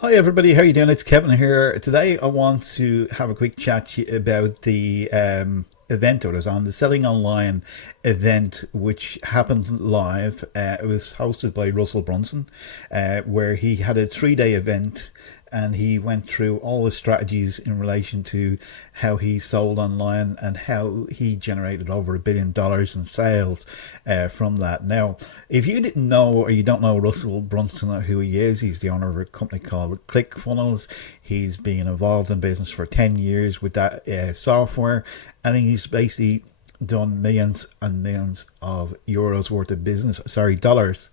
Hi everybody, how you doing? It's Kevin here. Today I want to have a quick chat to you about the event I was on, the Selling Online event, which happened live. It was hosted by Russell Brunson, where he had a 3 day event and he went through all the strategies in relation to how he sold online and how he generated over $1 billion in sales from that. Now, if you didn't know or you don't know Russell Brunson or who he is, he's the owner of a company called ClickFunnels. He's been involved in business for 10 years with that software, and he's basically done millions and millions of euros worth of business, sorry, dollars.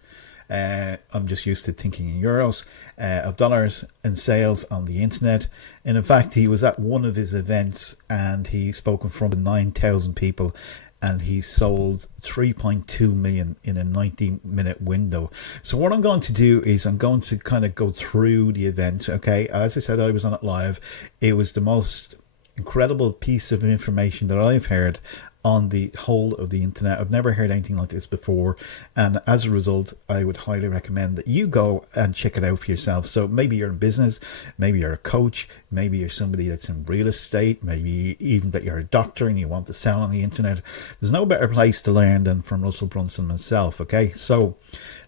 I'm just used to thinking in euros, of dollars in sales on the internet. And in fact, he was at one of his events and he spoke in front of 9,000 people and he sold 3.2 million in a 90-minute window. So what I'm going to do is I'm going to kind of go through the event. Okay, as I said, I was on it live. It was the most incredible piece of information that I've heard on the whole of the internet. I've never heard anything like this before, and as a result I would highly recommend that you go and check it out for yourself. So maybe you're in business, maybe you're a coach, maybe you're somebody that's in real estate, maybe even that you're a doctor and you want to sell on the internet. There's no better place to learn than from Russell Brunson himself. Okay, so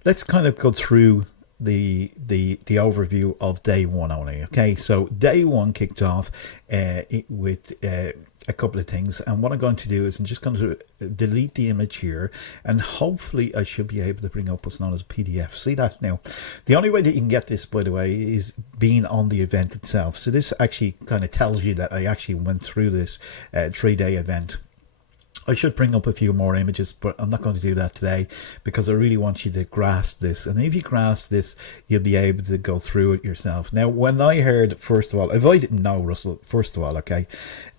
let's kind of go through the overview of day one only. Okay, so day one kicked off with a couple of things, and what I'm going to do is I'm just going to delete the image here, and hopefully I should be able to bring up what's known as a PDF. See that now? The only way that you can get this, by the way, is being on the event itself. So this actually kind of tells you that I actually went through this 3 day event. I should bring up a few more images, but I'm not going to do that today because I really want you to grasp this. And if you grasp this, you'll be able to go through it yourself. Now, when I heard, first of all, if I didn't know Russell, first of all, okay,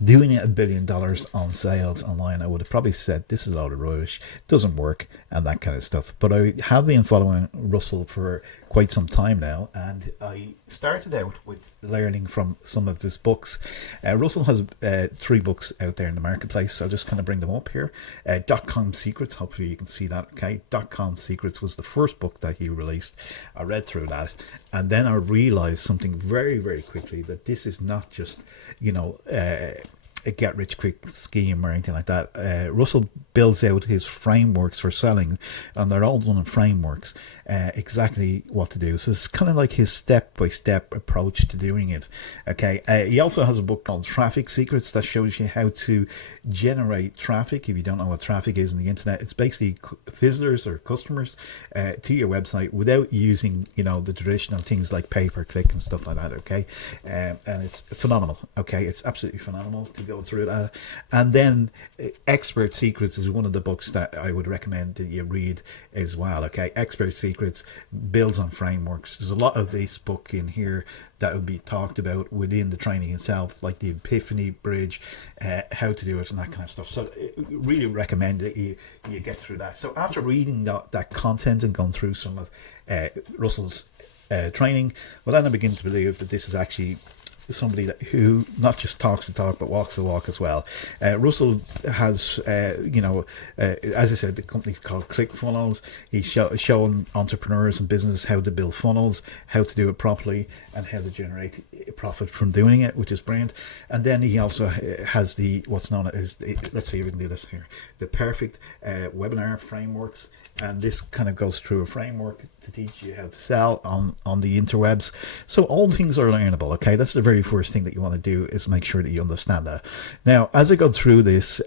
doing $1 billion on sales online, I would have probably said this is a load of rubbish, doesn't work, and that kind of stuff. But I have been following Russell for quite some time now, and I started out with learning from some of his books. Russell has 3 books out there in the marketplace. I'll just kind of bring them up here. .com Secrets, hopefully you can see that. Okay, .com Secrets was the first book that he released. I read through that, and then I realized something very, very quickly, that this is not just, a get rich quick scheme or anything like that. Russell builds out his frameworks for selling, and they're all done in frameworks, exactly what to do. So it's kind of like his step by step approach to doing it. Okay, he also has a book called Traffic Secrets that shows you how to generate traffic. If you don't know what traffic is in the internet, it's basically visitors or customers to your website without using, the traditional things like pay per click and stuff like that. Okay, and it's phenomenal. Okay, it's absolutely phenomenal to go through that. And then Expert Secrets is one of the books that I would recommend that you read as well. Okay, Expert Secrets builds on frameworks. There's a lot of this book in here that would be talked about within the training itself, like the Epiphany Bridge, how to do it and that kind of stuff. So really recommend that you get through that. So after reading that content and going through some of Russell's training, well, then I begin to believe that this is actually somebody who not just talks the talk but walks the walk as well. Russell has, as I said, the company's called ClickFunnels. He's showing entrepreneurs and businesses how to build funnels, how to do it properly, and how to generate profit from doing it, which is brilliant. And then he also has what's known as let's see if we can do this here, the perfect webinar frameworks. And this kind of goes through a framework to teach you how to sell on the interwebs. So all things are learnable. Okay, that's the very first thing that you want to do, is make sure that you understand that. Now, as I go through this,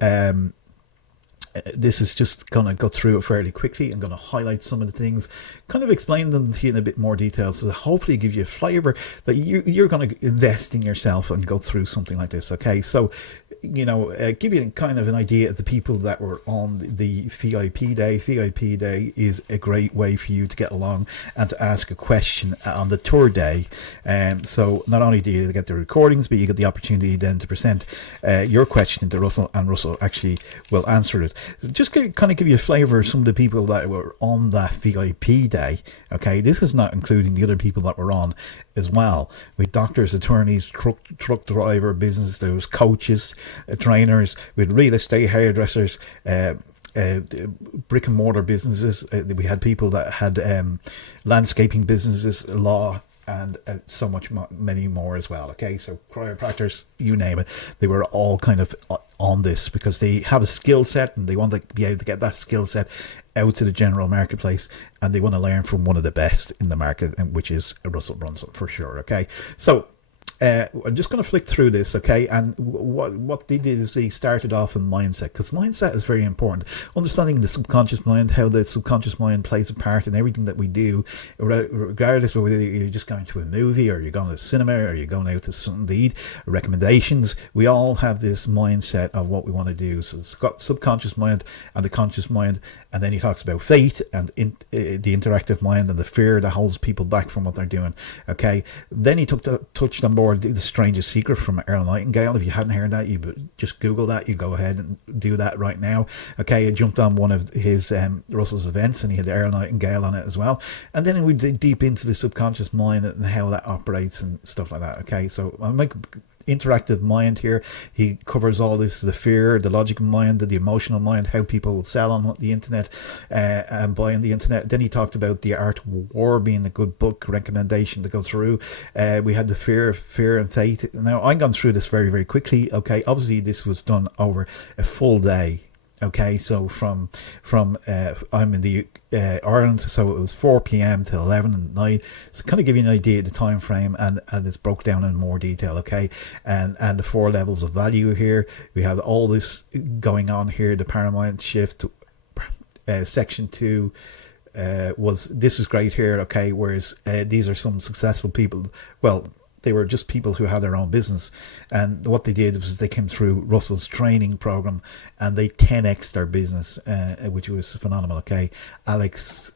this is just going to go through it fairly quickly. I'm going to highlight some of the things, kind of explain them to you in a bit more detail, so that hopefully give you a flavor that you're going to invest in yourself and go through something like this. Okay, so give you kind of an idea of the people that were on the VIP day. VIP day is a great way for you to get along and to ask a question on the tour day. So not only do you get the recordings, but you get the opportunity then to present your question to Russell, and Russell actually will answer it. Just kind of give you a flavor of some of the people that were on that VIP day. Okay, this is not including the other people that were on as well, with doctors, attorneys, truck driver business. There was coaches, trainers, with real estate, hairdressers, brick and mortar businesses. We had people that had landscaping businesses, law, and so much many more as well. Okay, so chiropractors, you name it, they were all kind of on this because they have a skill set and they want to be able to get that skill set out to the general marketplace, and they want to learn from one of the best in the market, which is Russell Brunson for sure. Okay, so I'm just going to flick through this, okay? And what they did is they started off in mindset, because mindset is very important. Understanding the subconscious mind, how the subconscious mind plays a part in everything that we do, regardless of whether you're just going to a movie or you're going to the cinema or you're going out to something to eat, recommendations. We all have this mindset of what we want to do. So it's got subconscious mind and the conscious mind, and then he talks about fate and the interactive mind and the fear that holds people back from what they're doing, okay? Then he touched on board the Strangest Secret from Earl Nightingale. If you hadn't heard that, you just Google that. You go ahead and do that right now. Okay, I jumped on one of his Russell's events, and he had Earl Nightingale on it as well. And then we dig deep into the subconscious mind and how that operates and stuff like that. Okay, so I'll make interactive mind here. He covers all this: the fear, the logical mind, the emotional mind, how people will sell on the internet and buy on the internet. Then he talked about The Art of War being a good book recommendation to go through. We had the fear and fate. Now I'm going through this very, very quickly. Okay, obviously this was done over a full day. Okay, so from I'm in the Ireland, so it was 4 p.m. to 11 at night. So kind of give you an idea of the time frame, and it's broke down in more detail. Okay, and the 4 levels of value here. We have all this going on here. The paramount shift, section 2. This is great here. Okay, whereas these are some successful people. Well, they were just people who had their own business, and what they did was they came through Russell's training program and they 10x their business, which was phenomenal. Okay, Alex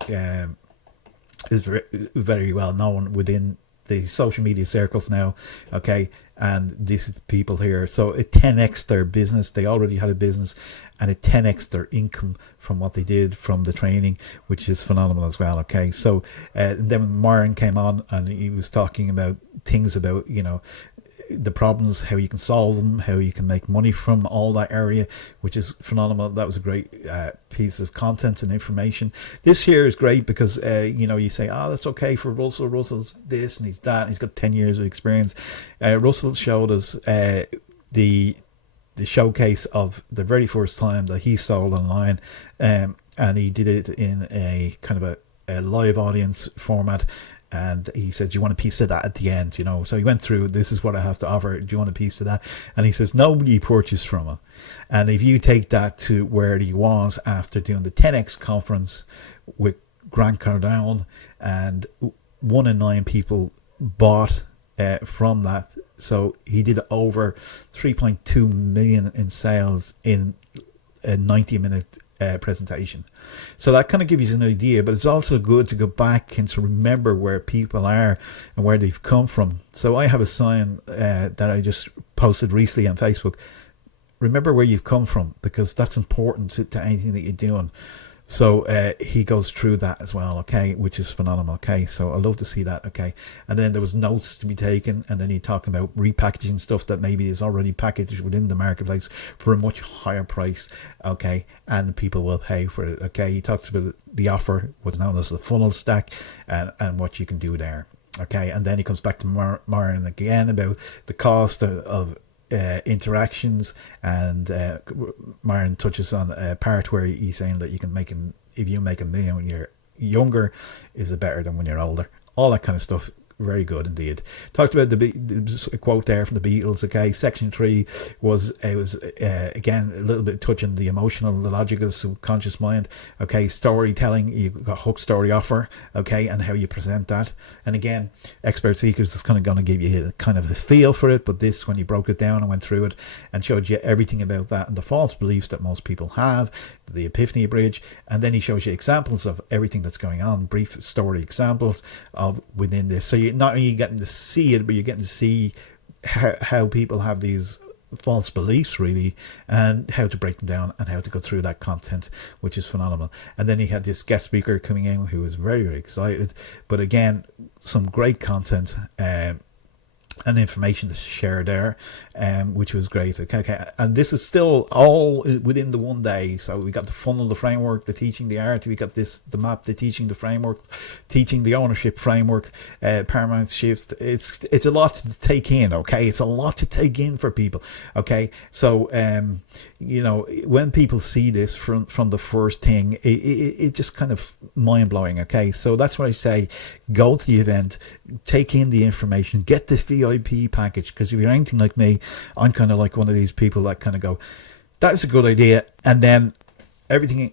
is very, very well known within the social media circles now. Okay, and these people here, so it 10x their business. They already had a business, and it 10x their income from what they did from the training, which is phenomenal as well. Okay, so then Myron came on and he was talking about things about, you know, the problems, how you can solve them, how you can make money from all that area, which is phenomenal. That was a great piece of content and information. This here is great because you know, you say, oh, that's okay for Russell. Russell's this and he's that, and he's got 10 years of experience. Russell showed us the showcase of the very first time that he sold online, and he did it in a kind of a live audience format. And he said, do you want a piece of that at the end? You know, so he went through, this is what I have to offer. Do you want a piece of that? And he says, nobody purchased from him. And if you take that to where he was after doing the 10X conference with Grant Cardone, and 1 in 9 people bought from that. So he did over 3.2 million in sales in a 90-minute presentation. So that kind of gives you an idea, but it's also good to go back and to remember where people are and where they've come from. So I have a sign that I just posted recently on Facebook. Remember where you've come from, because that's important to anything that you're doing. So he goes through that as well, okay, which is phenomenal. Okay, so I love to see that. Okay, and then there was notes to be taken, and then he talked about repackaging stuff that maybe is already packaged within the marketplace for a much higher price. Okay, and people will pay for it. Okay, he talks about the offer, what's known as the funnel stack, and what you can do there. Okay, and then he comes back to Myron again about the cost of interactions, and Myron touches on a part where he's saying that you can make if you make $1 million when you're younger, is it better than when you're older? All that kind of stuff. Very good indeed. Talked about a quote there from the Beatles. Okay, section 3 was again a little bit touching the emotional, the logical, subconscious mind. Okay, storytelling. You've got hook, story, offer. Okay, and how you present that. And again, Expert Seekers is kind of going to give you a kind of a feel for it. But this, when you broke it down and went through it and showed you everything about that and the false beliefs that most people have, the Epiphany Bridge, and then he shows you examples of everything that's going on, brief story examples of within this. So you're not only getting to see it, but you're getting to see how people have these false beliefs really, and how to break them down and how to go through that content, which is phenomenal. And then he had this guest speaker coming in who was very, very excited, but again, some great content. and information to share there, which was great. Okay, and this is still all within the one day. So we got the funnel, the framework, the teaching the art. We got the map, the teaching the framework, teaching the ownership framework, paramount shifts. It's a lot to take in. Okay, it's a lot to take in for people. Okay, so when people see this from the first thing, it just kind of mind blowing. Okay, so that's why I say go to the event, take in the information, get the VIP package, because if you're anything like me, I'm kind of like one of these people that kind of go, that's a good idea, and then everything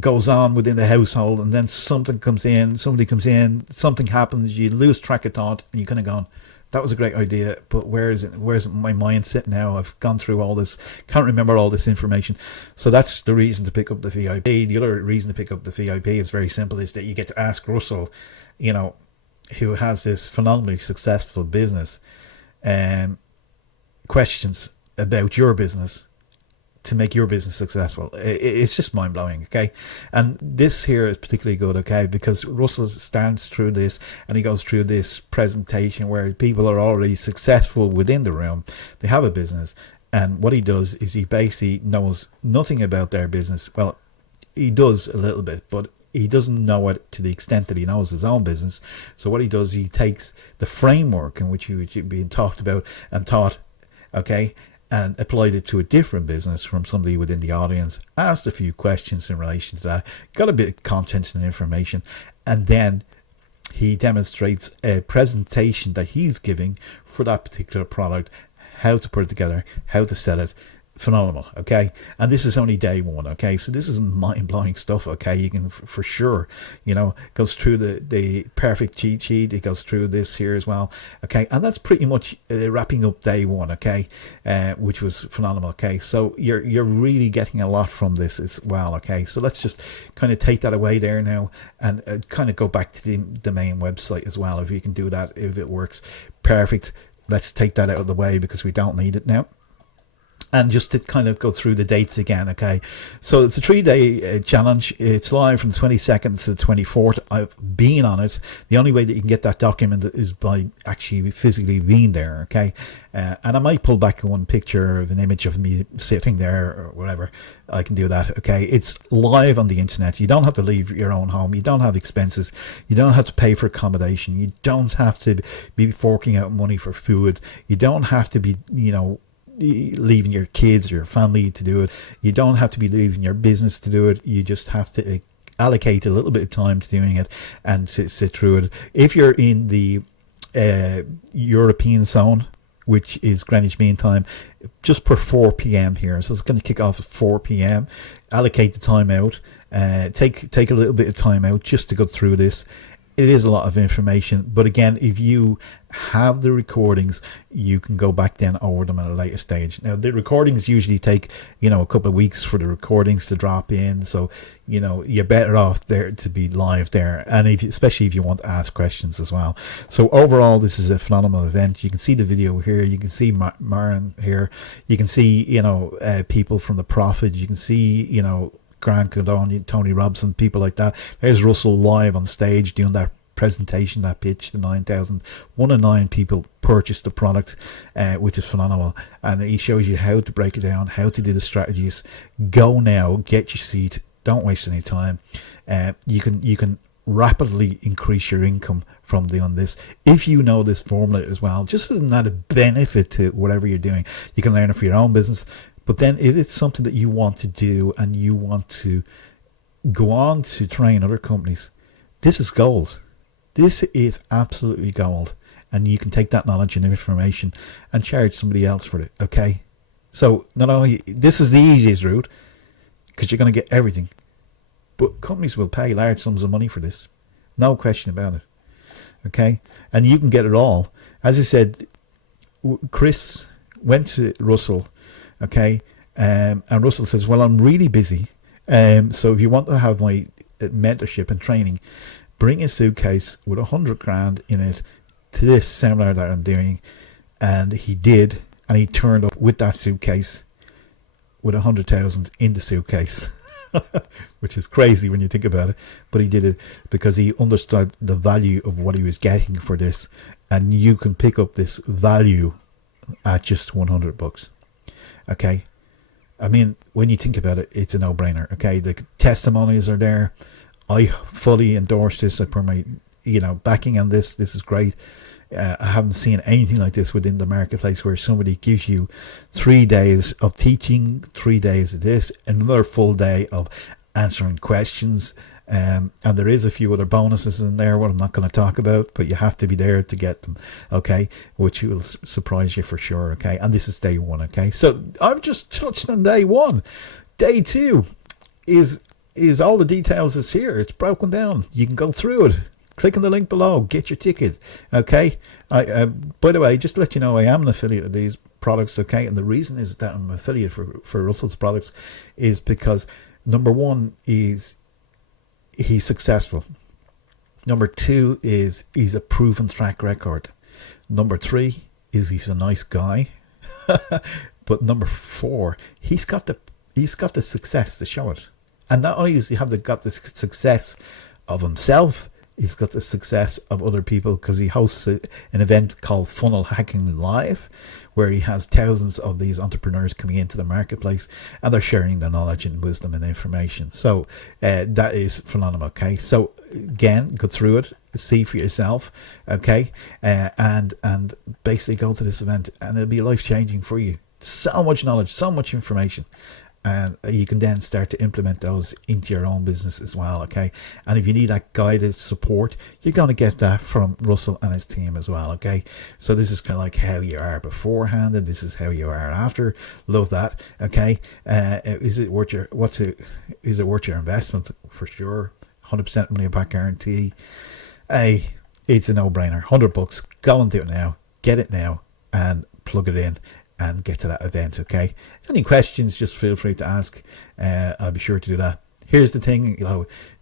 goes on within the household, and then somebody comes in, something happens, you lose track of thought, and you're kind of going, that was a great idea, but where's my mindset now? I've gone through all this, can't remember all this information. So that's the reason to pick up the VIP. The other reason to pick up the VIP is very simple, is that you get to ask Russell, who has this phenomenally successful business, questions about your business to make your business successful. It's just mind-blowing. Okay, and this here is particularly good, okay, because Russell stands through this and he goes through this presentation where people are already successful within the room, they have a business, and what he does is he basically knows nothing about their business. Well, he does a little bit, but he doesn't know it to the extent that he knows his own business. So what he does, he takes the framework in which you're being talked about and taught, okay, and applied it to a different business from somebody within the audience, asked a few questions in relation to that, got a bit of content and information, and then he demonstrates a presentation that he's giving for that particular product, how to put it together, how to sell it. Phenomenal. Okay, and this is only day one. Okay, so this is mind-blowing stuff. Okay, you can for sure, goes through the perfect cheat sheet. It goes through this here as well. Okay, and that's pretty much wrapping up day one. Okay, which was phenomenal. Okay, so you're really getting a lot from this as well. Okay, so let's just kind of take that away there now and kind of go back to the main website as well, if you can do that, if it works. Perfect. Let's take that out of the way because we don't need it now. And just to kind of go through the dates again, okay? So it's a 3-day challenge. It's live from the 22nd to the 24th. I've been on it. The only way that you can get that document is by actually physically being there, okay? And I might pull back one picture of an image of me sitting there or whatever. I can do that, okay? It's live on the internet. You don't have to leave your own home. You don't have expenses. You don't have to pay for accommodation. You don't have to be forking out money for food. You don't have to be, leaving your kids or your family to do it. You don't have to be leaving your business to do it. You just have to allocate a little bit of time to doing it and sit through it. If you're in the European zone, which is Greenwich Mean Time, just per 4 p.m. here. So it's going to kick off at 4 p.m. Allocate the time out. Take a little bit of time out just to go through this. It is a lot of information, but again, if you have the recordings, you can go back then over them at a later stage. Now, the recordings usually take, a couple of weeks for the recordings to drop in, so, you're better off there to be live there, and especially if you want to ask questions as well. So overall, this is a phenomenal event. You can see the video here. You can see Marin here. You can see, people from the Prophet. You can see, Grant Cardone, Tony Robson, people like that. There's Russell live on stage doing that presentation, that pitch, the 9,000. 1 in 9 people purchased the product, which is phenomenal. And he shows you how to break it down, how to do the strategies. Go now, get your seat. Don't waste any time. You can rapidly increase your income from doing this if you know this formula as well. Just as an added benefit to whatever you're doing, you can learn it for your own business. But then if it's something that you want to do and you want to go on to train other companies, this is gold. This is absolutely gold. And you can take that knowledge and information and charge somebody else for it, okay? So not only, this is the easiest route because you're going to get everything, but companies will pay large sums of money for this. No question about it, okay? And you can get it all. As I said, Chris went to Russell, okay, and Russell says, well, I'm really busy, so if you want to have my mentorship and training, bring a suitcase with 100 grand in it to this seminar that I'm doing. And he did, and he turned up with that suitcase with 100,000 in the suitcase. Which is crazy when you think about it, but he did it because he understood the value of what he was getting for this, and you can pick up this value at just $100. Okay, I mean, when you think about it, it's a no-brainer. Okay, the testimonies are there. I fully endorse this. I put my, backing on this. This is great. I haven't seen anything like this within the marketplace, where somebody gives you 3 days of teaching, 3 days of this, another full day of answering questions. And there is a few other bonuses in there, what I'm not going to talk about, but you have to be there to get them, okay, which will surprise you for sure, okay. And this is day one, okay. So I've just touched on day one. Day two is all the details is here. It's broken down. You can go through it. Click on the link below, get your ticket, okay. By the way, just to let you know, I am an affiliate of these products, okay. And the reason is that I'm an affiliate for Russell's products is because number one is he's successful. Number two is he's a proven track record. Number three is he's a nice guy. But number four, he's got the success to show it. And not only does he got the success of himself, he's got the success of other people, because he hosts an event called Funnel Hacking Live, where he has thousands of these entrepreneurs coming into the marketplace, and they're sharing their knowledge and wisdom and information. So that is phenomenal. Okay, so again, go through it, see for yourself, okay, and basically go to this event, and it'll be life changing for you. So much knowledge, so much information. And you can then start to implement those into your own business as well, okay? And if you need that guided support, you're going to get that from Russell and his team as well, okay? So this is kind of like how you are beforehand, and this is how you are after. Love that, okay? Is it worth your investment? For sure. 100% money back guarantee. Hey, it's a no-brainer. $100. Go and do it now. Get it now and plug it in and get to that event, okay? Any questions, just feel free to ask. I'll be sure to do that. Here's the thing,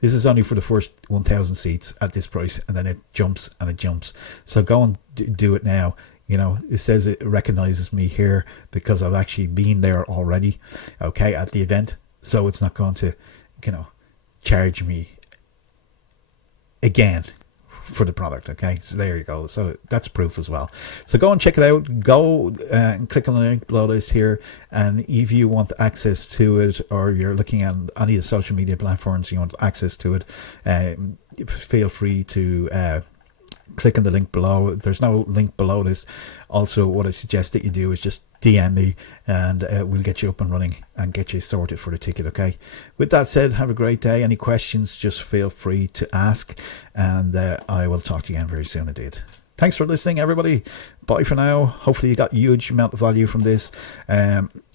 this is only for the first 1,000 seats at this price, and then it jumps and it jumps. So go and do it now. It says it recognizes me here because I've actually been there already, okay, at the event. So it's not going to, charge me again for the product, okay? So there you go. So that's proof as well. So go and check it out. Go and click on the link below this here, and if you want access to it, or you're looking at any of the social media platforms, you want access to it, feel free to click on the link below. There's no link below this. Also, what I suggest that you do is just DM me, and we'll get you up and running and get you sorted for the ticket, okay? With that said, have a great day. Any questions, just feel free to ask, and I will talk to you again very soon indeed. Thanks for listening, everybody. Bye for now. Hopefully you got a huge amount of value from this.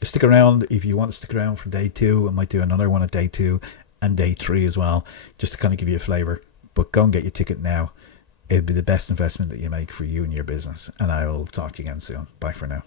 Stick around. If you want to stick around for day two, I might do another one at day 2 and day 3 as well, just to kind of give you a flavor. But go and get your ticket now. It'll be the best investment that you make for you and your business. And I will talk to you again soon. Bye for now.